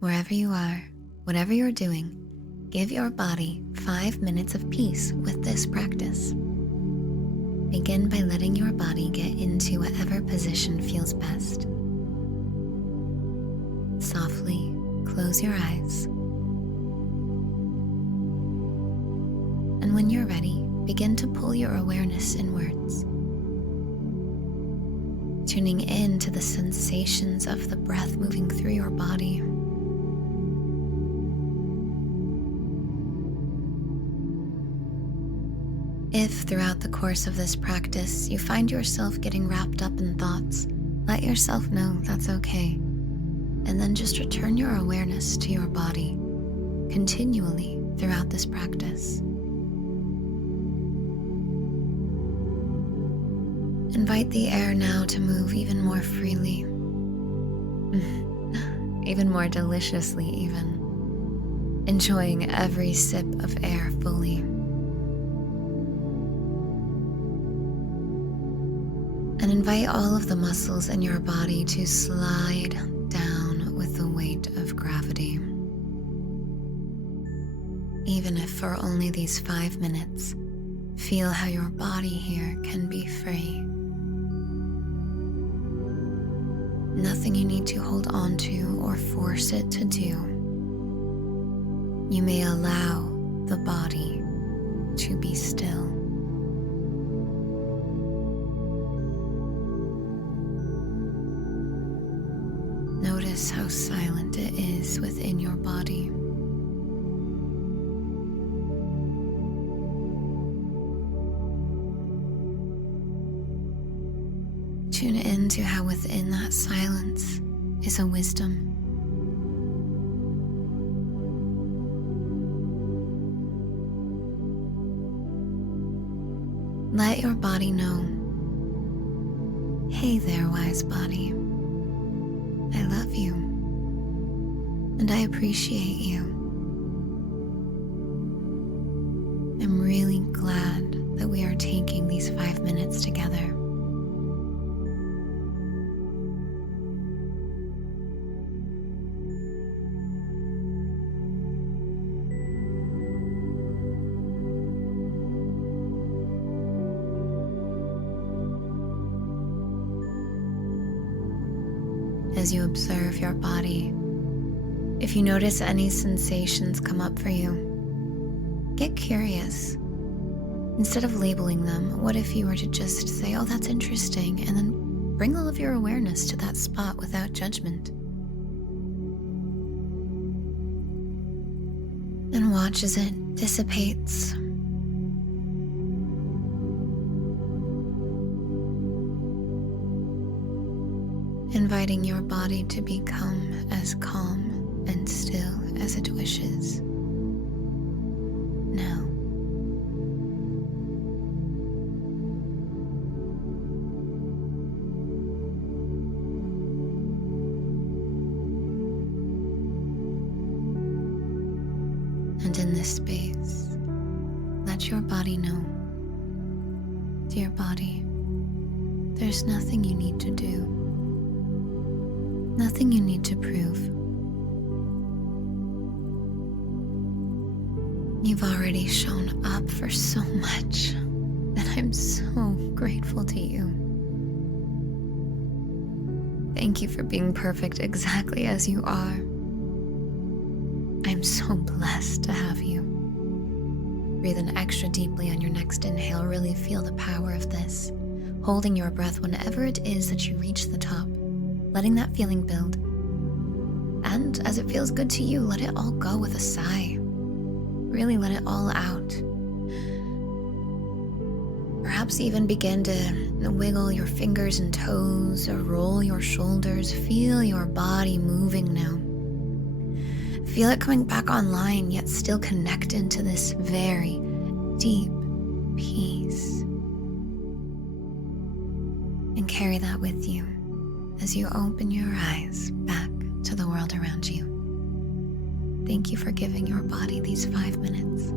Wherever you are, whatever you're doing, give your body 5 minutes of peace with this practice. Begin by letting your body get into whatever position feels best. Softly close your eyes. And when you're ready, begin to pull your awareness inwards, tuning in to the sensations of the breath moving through your body. If throughout the course of this practice you find yourself getting wrapped up in thoughts, let yourself know that's okay. And then just return your awareness to your body continually throughout this practice. Invite the air now to move even more freely, even more deliciously even, enjoying every sip of air fully. And invite all of the muscles in your body to slide down with the weight of gravity. Even if for only these 5 minutes, feel how your body here can be free. Nothing you need to hold on to or force it to do. You may allow the body to be still. Notice how silent it is within your body. Tune into how within that silence is a wisdom. Let your body know, hey there, wise body. I love you, and I appreciate you. I'm really glad that we are taking these 5 minutes together. As you observe your body, if you notice any sensations come up for you, get curious. Instead of labeling them, what if you were to just say, oh, that's interesting, and then bring all of your awareness to that spot without judgment. And watch as it dissipates. Inviting your body to become as calm and still as it wishes. Now, and in this space, let your body know, dear body, there's nothing you need to do. Nothing you need to prove. You've already shown up for so much, and I'm so grateful to you. Thank you for being perfect exactly as you are. I'm so blessed to have you. Breathe in extra deeply on your next inhale. Really feel the power of this, holding your breath whenever it is that you reach the top. Letting that feeling build. And as it feels good to you, let it all go with a sigh. Really let it all out. Perhaps even begin to wiggle your fingers and toes or roll your shoulders. Feel your body moving now. Feel it coming back online, yet still connected to this very deep peace. And carry that with you as you open your eyes back to the world around you. Thank you for giving your body these 5 minutes.